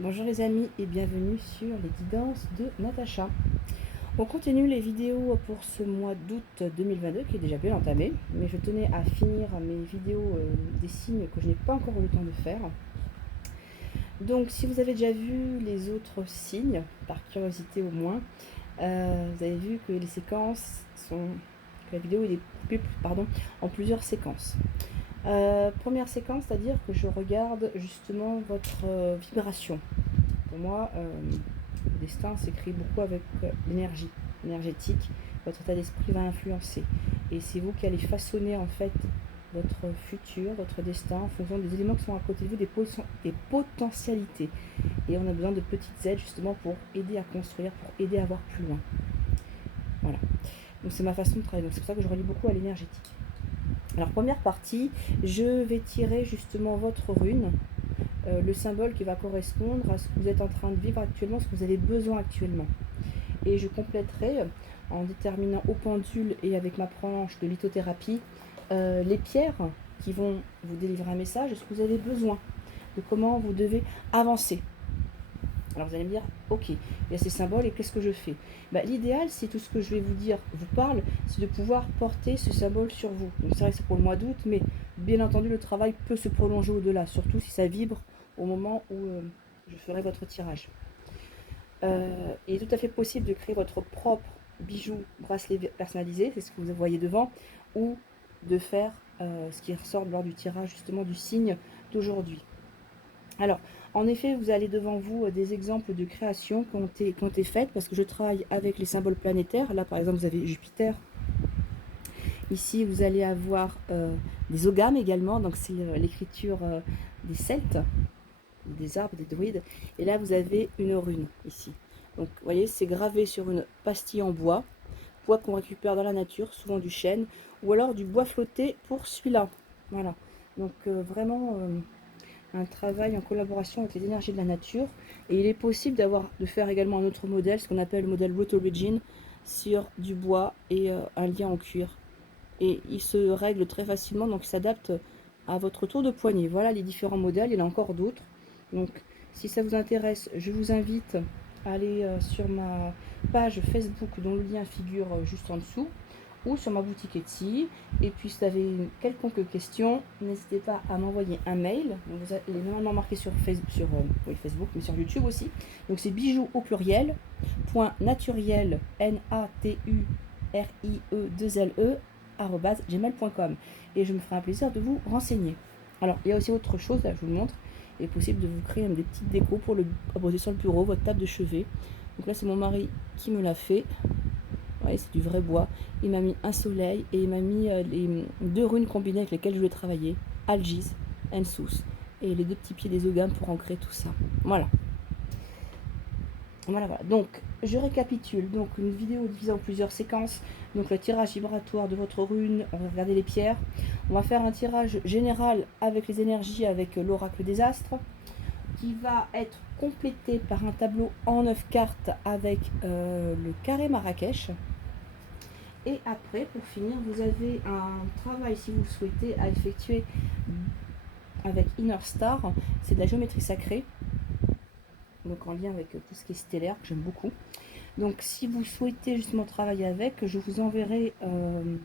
Bonjour les amis et bienvenue sur les guidances de Natacha. On continue les vidéos pour ce mois d'août 2022 qui est déjà bien entamé, mais je tenais à finir mes vidéos des signes que je n'ai pas encore eu le temps de faire. Donc si vous avez déjà vu les autres signes, par curiosité au moins, vous avez vu que les séquences sont... que la vidéo est coupée en plusieurs séquences. Première séquence, c'est-à-dire que je regarde justement votre vibration. Pour moi, le destin s'écrit beaucoup avec l'énergie énergétique. Votre état d'esprit va influencer. Et c'est vous qui allez façonner en fait votre futur, votre destin en fonction des éléments qui sont à côté de vous, des potentialités. Et on a besoin de petites aides justement pour aider à construire, pour aider à voir plus loin. Voilà. Donc c'est ma façon de travailler. Donc c'est pour ça que je relie beaucoup à l'énergétique. Alors première partie, je vais tirer justement votre rune, le symbole qui va correspondre à ce que vous êtes en train de vivre actuellement, ce que vous avez besoin actuellement. Et je compléterai en déterminant au pendule et avec ma planche de lithothérapie les pierres qui vont vous délivrer un message de ce que vous avez besoin, de comment vous devez avancer. Alors vous allez me dire, ok, il y a ces symboles et qu'est-ce que je fais? L'idéal, si tout ce que je vais vous dire vous parle, c'est de pouvoir porter ce symbole sur vous. Donc c'est vrai que c'est pour le mois d'août, mais bien entendu le travail peut se prolonger au-delà, surtout si ça vibre au moment où je ferai votre tirage. Il est tout à fait possible de créer votre propre bijou bracelet personnalisé, c'est ce que vous voyez devant, ou de faire ce qui ressort lors du tirage justement du signe d'aujourd'hui. Alors, en effet, vous avez devant vous des exemples de créations qui ont été faites parce que je travaille avec les symboles planétaires. Là, par exemple, vous avez Jupiter. Ici, vous allez avoir des ogames également, donc c'est l'écriture des Celtes, des arbres, des druides. Et là, vous avez une rune ici. Donc, vous voyez, c'est gravé sur une pastille en bois qu'on récupère dans la nature, souvent du chêne, ou alors du bois flotté pour celui-là. Voilà. Donc, vraiment un travail en collaboration avec les énergies de la nature. Et il est possible de faire également un autre modèle, ce qu'on appelle le modèle Root Origin, sur du bois et un lien en cuir. Et il se règle très facilement, donc il s'adapte à votre tour de poignet. Voilà les différents modèles, il y en a encore d'autres. Donc si ça vous intéresse, je vous invite à aller sur ma page Facebook dont le lien figure juste en dessous, ou sur ma boutique Etsy. Et puis si vous avez une quelconque question, n'hésitez pas à m'envoyer un mail. Donc, il est normalement marqué sur Facebook, mais sur YouTube aussi. Donc c'est bijoux au pluriel, point naturel, NATURIE2LE, gmail.com, et je me ferai un plaisir de vous renseigner. Alors il y a aussi autre chose, là je vous le montre, il est possible de vous créer des petites décos pour le poser sur le bureau, votre table de chevet. Donc là c'est mon mari qui me l'a fait. Ouais, c'est du vrai bois. Il m'a mis un soleil et il m'a mis les deux runes combinées avec lesquelles je voulais travailler, Algis, Ensus, et les deux petits pieds des ogames pour ancrer tout ça. Voilà. Voilà. Donc, je récapitule. Donc, une vidéo divisée en plusieurs séquences. Donc, le tirage vibratoire de votre rune. On va regarder les pierres. On va faire un tirage général avec les énergies, avec l'oracle des astres, qui va être complété par un tableau en 9 cartes avec le carré Marrakech. Et après, pour finir, vous avez un travail, si vous le souhaitez, à effectuer avec Inner Star. C'est de la géométrie sacrée, donc en lien avec tout ce qui est stellaire, que j'aime beaucoup. Donc si vous souhaitez justement travailler avec, je vous enverrai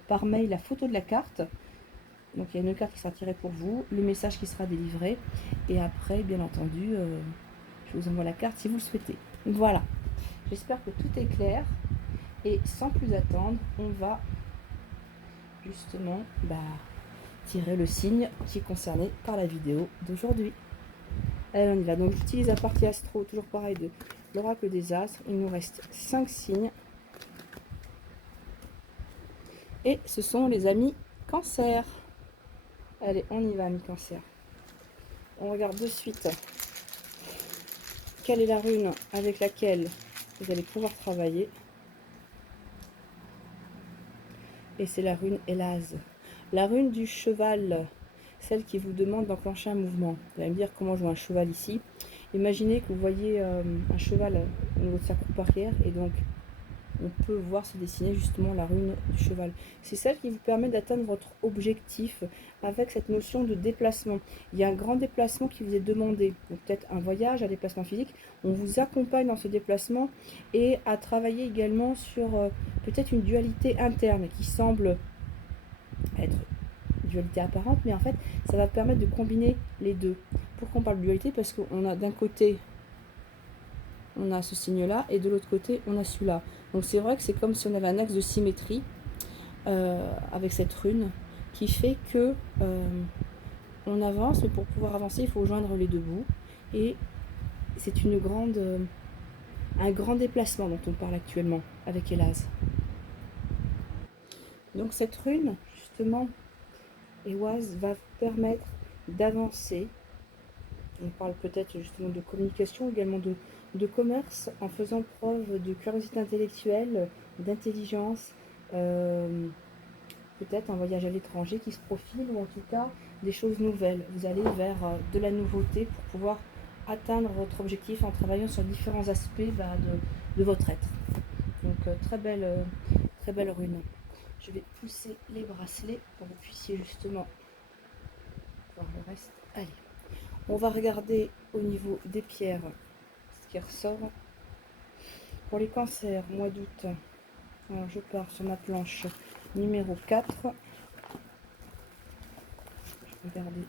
par mail la photo de la carte. Donc il y a une carte qui sera tirée pour vous, le message qui sera délivré, et après, bien entendu, je vous envoie la carte si vous le souhaitez. Voilà, j'espère que tout est clair, et sans plus attendre, on va justement tirer le signe qui est concerné par la vidéo d'aujourd'hui. Allez, on y va. Donc j'utilise la partie astro, toujours pareil, de l'oracle des astres. Il nous reste 5 signes. Et ce sont les amis cancer. Allez, on y va, amis cancer. On regarde de suite quelle est la rune avec laquelle vous allez pouvoir travailler. Et c'est la rune Elaz. La rune du cheval, celle qui vous demande d'enclencher un mouvement. Vous allez me dire comment jouer un cheval ici. Imaginez que vous voyez un cheval au niveau de sa croupe arrière, et donc on peut voir se dessiner justement la rune du cheval. C'est celle qui vous permet d'atteindre votre objectif avec cette notion de déplacement. Il y a un grand déplacement qui vous est demandé, peut-être un voyage, un déplacement physique. On vous accompagne dans ce déplacement et à travailler également sur peut-être une dualité interne qui semble être une dualité apparente, mais en fait, ça va permettre de combiner les deux. Pourquoi on parle de dualité? Parce qu'on a d'un côté on a ce signe-là, et de l'autre côté, on a celui-là. Donc c'est vrai que c'est comme si on avait un axe de symétrie avec cette rune, qui fait que on avance, mais pour pouvoir avancer, il faut joindre les deux bouts. Et c'est un grand déplacement dont on parle actuellement avec Elaz. Donc cette rune, justement, Ehwaz, va vous permettre d'avancer. On parle peut-être justement de communication, également de commerce, en faisant preuve de curiosité intellectuelle, d'intelligence, peut-être un voyage à l'étranger qui se profile, ou en tout cas des choses nouvelles. Vous allez vers de la nouveauté pour pouvoir atteindre votre objectif en travaillant sur différents aspects de votre être. Donc très belle rune. Je vais pousser les bracelets pour que vous puissiez justement voir le reste. Allez, on va regarder au niveau des pierres ce qui ressort. Pour les cancers, mois d'août, alors je pars sur ma planche numéro 4. Je vais regarder.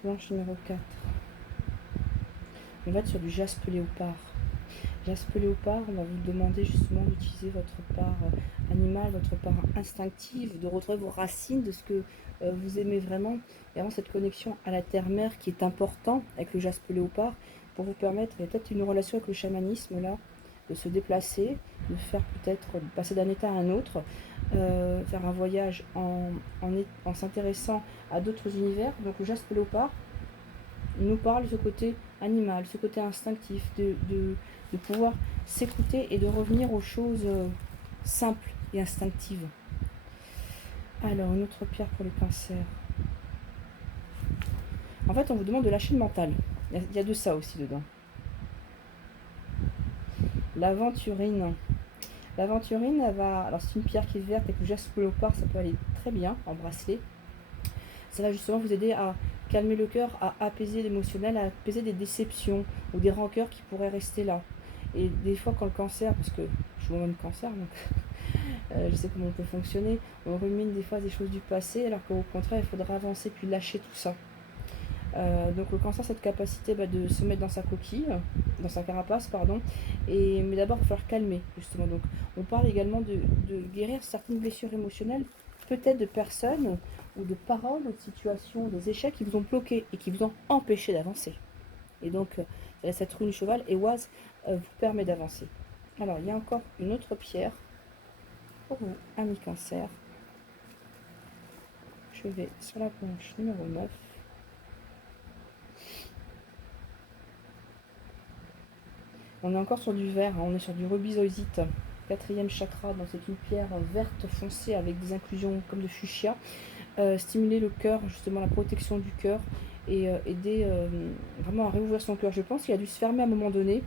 Planche numéro 4. On va être sur du jaspe léopard. Jaspe léopard, on va vous demander justement d'utiliser votre part animale, votre part instinctive, de retrouver vos racines, de ce que vous aimez vraiment, et vraiment cette connexion à la terre-mère qui est important avec le jaspe léopard, pour vous permettre, il y a peut-être une relation avec le chamanisme là, de se déplacer, de faire peut-être, passer d'un état à un autre, faire un voyage en s'intéressant à d'autres univers. Donc le jaspe léopard nous parle de ce côté animal, ce côté instinctif, de pouvoir s'écouter et de revenir aux choses simples et instinctives. Alors, une autre pierre pour les cancers. En fait, on vous demande de lâcher le mental. Il y a de ça aussi dedans. L'aventurine. L'aventurine, elle va... Alors, c'est une pierre qui est verte avec le jaspe léopard, ça peut aller très bien en bracelet. Ça va justement vous aider à calmer le cœur, à apaiser l'émotionnel, à apaiser des déceptions ou des rancœurs qui pourraient rester là. Et des fois, quand le cancer, parce que je suis moi-même cancer, donc je sais comment on peut fonctionner, on rumine des fois des choses du passé, alors qu'au contraire, il faudra avancer puis lâcher tout ça. Donc le cancer, cette capacité de se mettre dans sa coquille, dans sa carapace, pardon, mais d'abord il faut faire calmer, justement. Donc on parle également de guérir certaines blessures émotionnelles, peut-être de personnes ou de paroles, ou de situations, des échecs qui vous ont bloqué et qui vous ont empêché d'avancer. Et donc cette rune cheval, Ehwaz, vous permet d'avancer. Alors il y a encore une autre pierre pour vous, ami cancer. Je vais sur la planche numéro 9. On est encore sur du vert, hein, on est sur du rubizoïsite, quatrième chakra, donc c'est une pierre verte foncée avec des inclusions comme de fuchsia. Stimuler le cœur, justement la protection du cœur, et aider vraiment à réouvrir son cœur. Je pense qu'il a dû se fermer à un moment donné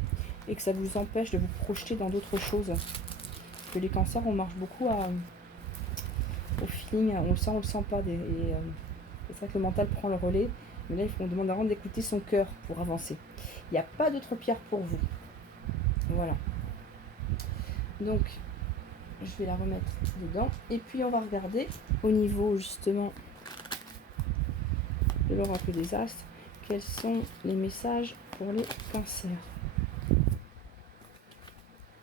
et que ça vous empêche de vous projeter dans d'autres choses. Parce que les cancers, on marche beaucoup au feeling, on le sent, on le sent pas. C'est vrai que le mental prend le relais, mais là, on demande vraiment d'écouter son cœur pour avancer. Il n'y a pas d'autre pierre pour vous. Voilà. Donc, je vais la remettre dedans. Et puis, on va regarder au niveau, justement, de l'oracle des astres, quels sont les messages pour les cancers.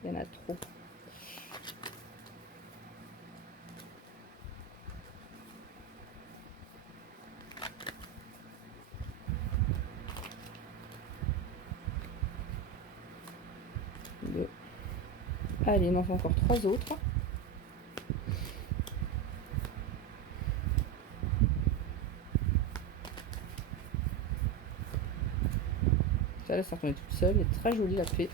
Il y en a trop. Deux. Allez, il en faut encore 3 autres. Ça laisse retourner toute seule, elle est très jolie la paix.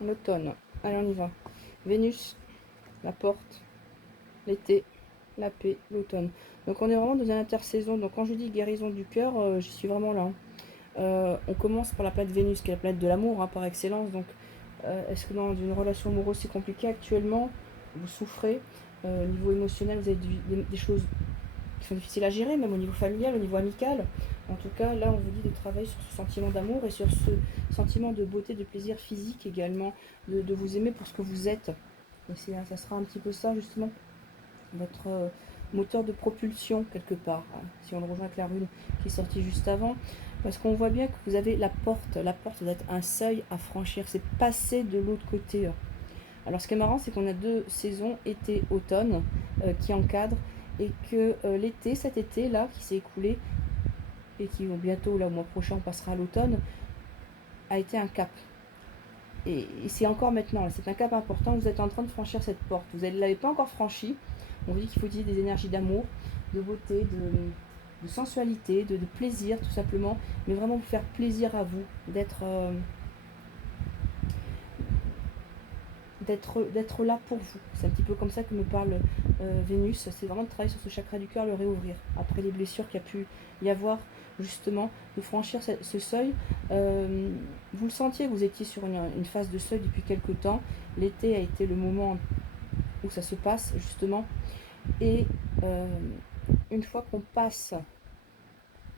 L'automne, allez on y va. Vénus, la porte, l'été, la paix, l'automne. Donc on est vraiment dans une intersaison. Donc quand je dis guérison du cœur, j'y suis vraiment là. On commence par la planète Vénus, qui est la planète de l'amour, hein, par excellence. Donc, est-ce que dans une relation amoureuse c'est compliqué actuellement? Vous souffrez au niveau émotionnel, vous avez des choses qui sont difficiles à gérer, même au niveau familial, au niveau amical. En tout cas, là, on vous dit de travailler sur ce sentiment d'amour et sur ce sentiment de beauté, de plaisir physique également, de vous aimer pour ce que vous êtes. Et ça sera un petit peu ça, justement, votre moteur de propulsion, quelque part, hein, si on le rejoint avec la rune qui est sortie juste avant. Parce qu'on voit bien que vous avez la porte d'être un seuil à franchir, c'est passer de l'autre côté. Alors ce qui est marrant, c'est qu'on a 2 saisons, été-automne, qui encadrent, et que l'été, cet été là, qui s'est écoulé, et qui bientôt, là, au mois prochain, on passera à l'automne, a été un cap. Et c'est encore maintenant, c'est un cap important, vous êtes en train de franchir cette porte. Vous ne l'avez pas encore franchie. On vous dit qu'il faut utiliser des énergies d'amour, de beauté, de sensualité, de plaisir tout simplement, mais vraiment vous faire plaisir à vous, d'être là pour vous. C'est un petit peu comme ça que me parle Vénus. C'est vraiment de travailler sur ce chakra du cœur, le réouvrir. Après les blessures qu'il y a pu y avoir, justement, de franchir ce seuil. Vous le sentiez, vous étiez sur une phase de seuil depuis quelques temps. L'été a été le moment où ça se passe, justement. Et une fois qu'on passe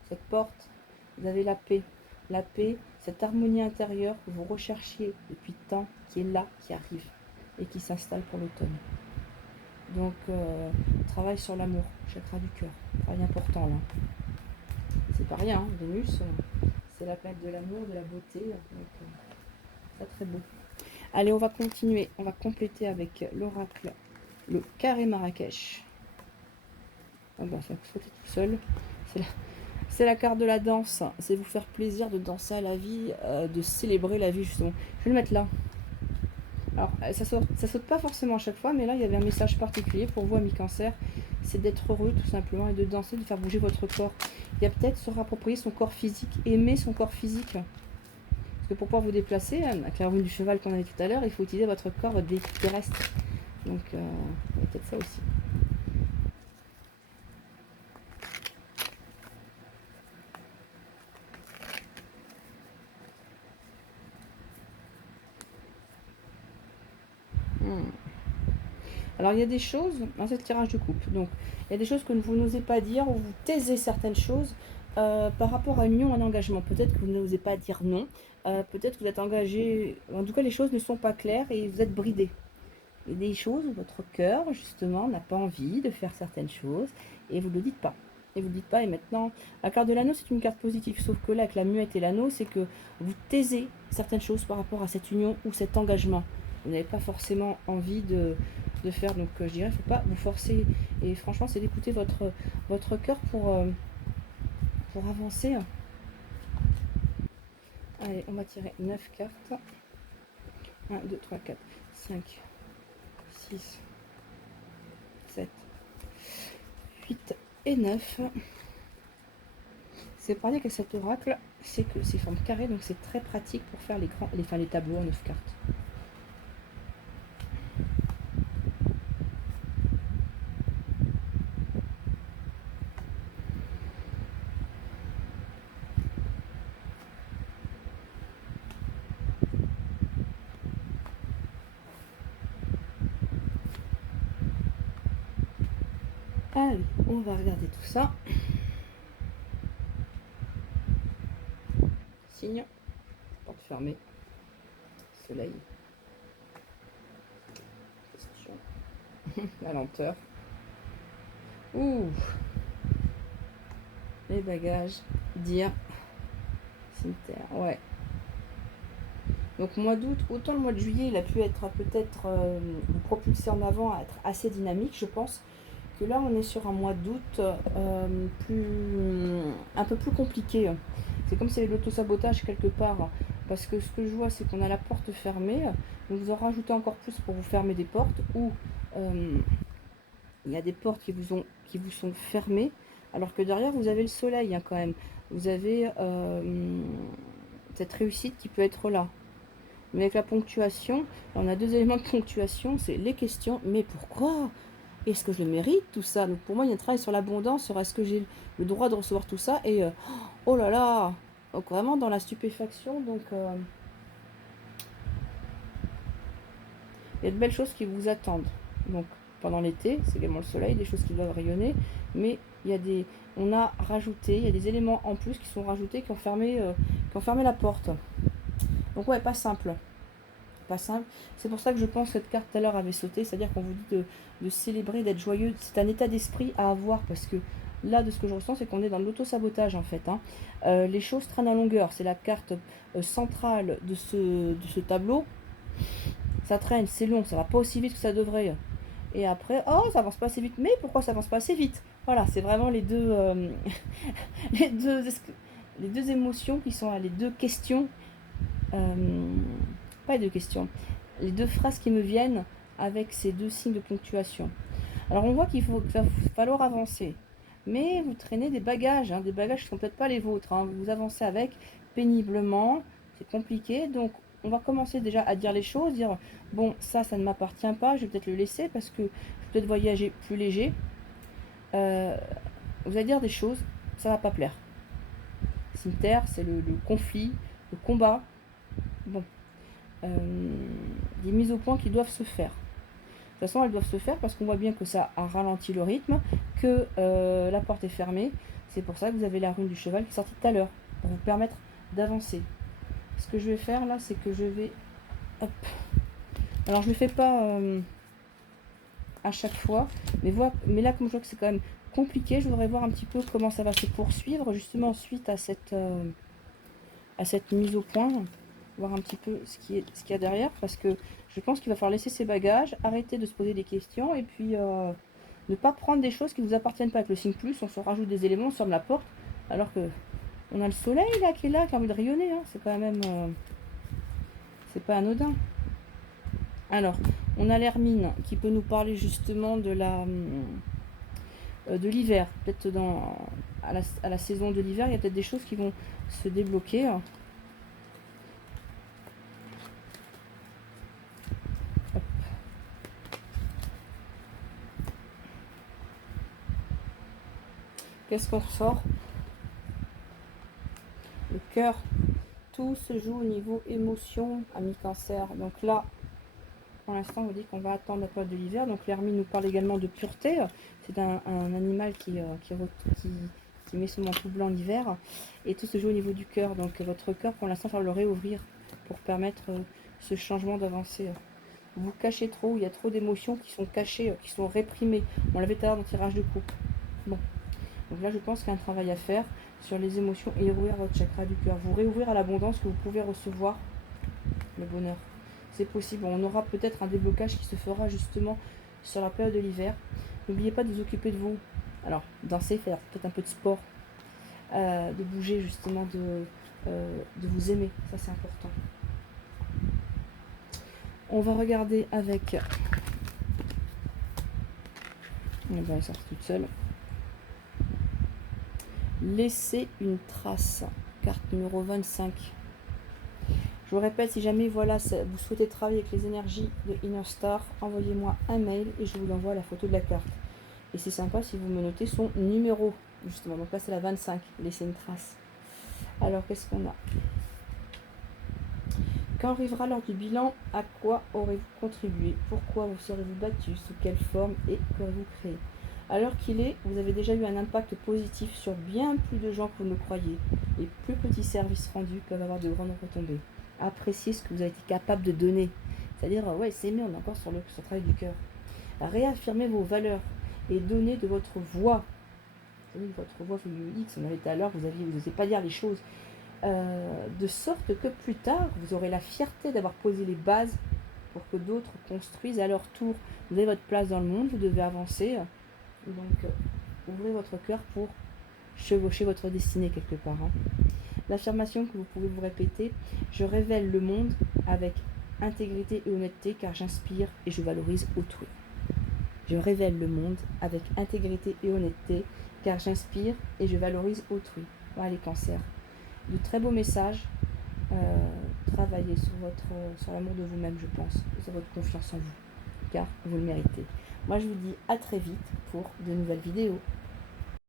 cette porte, vous avez la paix. La paix, cette harmonie intérieure que vous recherchiez depuis tant, qui est là, qui arrive et qui s'installe pour l'automne. Donc, travail sur l'amour, chakra du cœur, travail important là. C'est pas rien, hein, Vénus, c'est la planète de l'amour, de la beauté, donc c'est très beau. Allez, on va continuer, on va compléter avec l'oracle, le carré Marrakech. Ah bah, ça sauter tout seul. C'est la carte de la danse, c'est vous faire plaisir de danser à la vie, de célébrer la vie justement. Je vais le mettre là. Alors, ça saute pas forcément à chaque fois, mais là, il y avait un message particulier pour vous, amis cancer. C'est d'être heureux, tout simplement, et de danser, de faire bouger votre corps. Il y a peut-être se rapproprier son corps physique, aimer son corps physique. Parce que pour pouvoir vous déplacer, avec la rune du cheval qu'on avait tout à l'heure, il faut utiliser votre corps, votre véhicule terrestre. Donc, il y a peut-être ça aussi. Alors il y a des choses, dans ce tirage de coupe, donc il y a des choses que vous n'osez pas dire, ou vous taisez certaines choses par rapport à une union, un engagement. Peut-être que vous n'osez pas dire non, peut-être que vous êtes engagé, en tout cas les choses ne sont pas claires et vous êtes bridé. Il y a des choses où votre cœur, justement, n'a pas envie de faire certaines choses et vous ne le dites pas. Et vous ne le dites pas, et maintenant, la carte de l'anneau, c'est une carte positive, sauf que là, avec la muette et l'anneau, c'est que vous taisez certaines choses par rapport à cette union ou cet engagement. Vous n'avez pas forcément envie de faire, donc je dirais, il ne faut pas vous forcer. Et franchement, c'est d'écouter votre cœur pour avancer. Allez, on va tirer 9 cartes. 1, 2, 3, 4, 5, 6, 7, 8 et 9. C'est pour dire que cet oracle, c'est que c'est forme carrée, donc c'est très pratique pour faire les tableaux en 9 cartes. Allez, on va regarder tout ça. Signe, porte fermée, soleil, question, la lenteur, ouh, les bagages, dire, cimetière, ouais. Donc mois d'août, autant le mois de juillet, il a pu être peut-être vous propulser en avant, à être assez dynamique, je pense, que là on est sur un mois d'août un peu plus compliqué. C'est comme si il y avait l'auto-sabotage quelque part, parce que ce que je vois, c'est qu'on a la porte fermée, donc vous en rajoutez encore plus pour vous fermer des portes, ou il y a des portes qui vous sont fermées, alors que derrière vous avez le soleil, hein, quand même. Vous avez cette réussite qui peut être là. Mais avec la ponctuation, on a 2 éléments de ponctuation, c'est les questions, mais pourquoi? Est-ce que je le mérite tout ça? Donc pour moi, il y a un travail sur l'abondance, sur est-ce que j'ai le droit de recevoir tout ça? Et oh là là, Donc vraiment dans la stupéfaction, donc il y a de belles choses qui vous attendent. Donc pendant l'été, c'est également le soleil, des choses qui doivent rayonner, mais il y a des, on a rajouté, il y a des éléments en plus qui sont rajoutés, qui ont fermé la porte. Donc ouais, pas simple. Pas simple. C'est pour ça que je pense que cette carte tout à l'heure avait sauté, c'est-à-dire qu'on vous dit de célébrer, d'être joyeux. C'est un état d'esprit à avoir parce que là, de ce que je ressens, c'est qu'on est dans l'auto-sabotage en fait. Hein. Les choses traînent à longueur. C'est la carte centrale de ce tableau. Ça traîne, c'est long, ça va pas aussi vite que ça devrait. Et après, oh, ça avance pas assez vite. Mais pourquoi ça avance pas assez vite? Voilà, c'est vraiment les deux, les deux, les deux émotions qui sont là, les deux questions. Pas les deux questions. Les deux phrases qui me viennent avec ces deux signes de ponctuation. Alors on voit qu'il va falloir avancer. Mais vous traînez des bagages, hein, des bagages qui ne sont peut-être pas les vôtres. Hein. Vous avancez avec péniblement, c'est compliqué. Donc on va commencer déjà à dire les choses, dire bon ça ne m'appartient pas, je vais peut-être le laisser parce que je vais peut-être voyager plus léger. Vous allez dire des choses, ça va pas plaire. Cimetière, c'est le conflit, le combat. Bon, des mises au point qui doivent se faire. De toute façon, elles doivent se faire parce qu'on voit bien que ça a ralenti le rythme, que la porte est fermée. C'est pour ça que vous avez la rune du cheval qui est sortie tout à l'heure, pour vous permettre d'avancer. Ce que je vais faire là, c'est que je vais... Hop. Alors, je ne le fais pas à chaque fois, mais là, comme je vois que c'est quand même compliqué, je voudrais voir un petit peu comment ça va se poursuivre, justement, suite à cette mise au point. Voir un petit peu ce qu'il y a derrière, parce que je pense qu'il va falloir laisser ses bagages, arrêter de se poser des questions, et puis ne pas prendre des choses qui ne vous appartiennent pas. Avec le signe plus, on se rajoute des éléments, on ferme la porte, alors que on a le soleil là qui est là, qui a envie de rayonner, hein. C'est quand même... c'est pas anodin. Alors, on a l'Hermine qui peut nous parler justement de de l'hiver. Peut-être à la saison de l'hiver, il y a peut-être des choses qui vont se débloquer. Qu'est-ce qu'on ressort? Le cœur. Tout se joue au niveau émotion, ami Cancer. Donc là, pour l'instant, on vous dit qu'on va attendre la période de l'hiver. Donc l'hermine nous parle également de pureté. C'est un animal qui met son manteau blanc l'hiver. Et tout se joue au niveau du cœur. Donc votre cœur, pour l'instant, il va le réouvrir pour permettre ce changement d'avancer. Vous cachez trop, il y a trop d'émotions qui sont cachées, qui sont réprimées. On l'avait tout à l'heure dans le tirage de coupe. Bon. Donc là, je pense qu'il y a un travail à faire sur les émotions et ouvrir votre chakra du cœur. Vous réouvrir à l'abondance que vous pouvez recevoir le bonheur. C'est possible. On aura peut-être un déblocage qui se fera justement sur la période de l'hiver. N'oubliez pas de vous occuper de vous. Alors, danser, faire peut-être un peu de sport, de bouger justement, de vous aimer. Ça, c'est important. On va regarder avec... Elle va sortir toute seule. Laissez une trace. Carte numéro 25. Je vous répète, si jamais voilà, vous souhaitez travailler avec les énergies de Inner Star, envoyez-moi un mail et je vous envoie la photo de la carte. Et c'est sympa si vous me notez son numéro, justement. Donc là, c'est la 25. Laissez une trace. Alors, qu'est-ce qu'on a? Quand arrivera l'heure du bilan, à quoi aurez-vous contribué? Pourquoi vous serez-vous battu? Sous quelle forme? Et qu'aurez-vous créé? À l'heure qu'il est, vous avez déjà eu un impact positif sur bien plus de gens que vous ne croyez. Les plus petits services rendus peuvent avoir de grandes retombées. Appréciez ce que vous avez été capable de donner. C'est-à-dire, ouais, s'aimer, on est encore sur le travail du cœur. Réaffirmez vos valeurs et donnez de votre voix. Vous savez, votre voix, X, on avait tout à l'heure, vous n'osez pas dire les choses. De sorte que plus tard, vous aurez la fierté d'avoir posé les bases pour que d'autres construisent à leur tour. Vous avez votre place dans le monde, vous devez avancer. Donc, ouvrez votre cœur pour chevaucher votre destinée quelque part. Hein. L'affirmation que vous pouvez vous répéter, je révèle le monde avec intégrité et honnêteté car j'inspire et je valorise autrui. Je révèle le monde avec intégrité et honnêteté car j'inspire et je valorise autrui. Voilà les cancers. De très beaux messages. Travaillez sur l'amour de vous-même, je pense, et sur votre confiance en vous, car vous le méritez. Moi, je vous dis à très vite pour de nouvelles vidéos.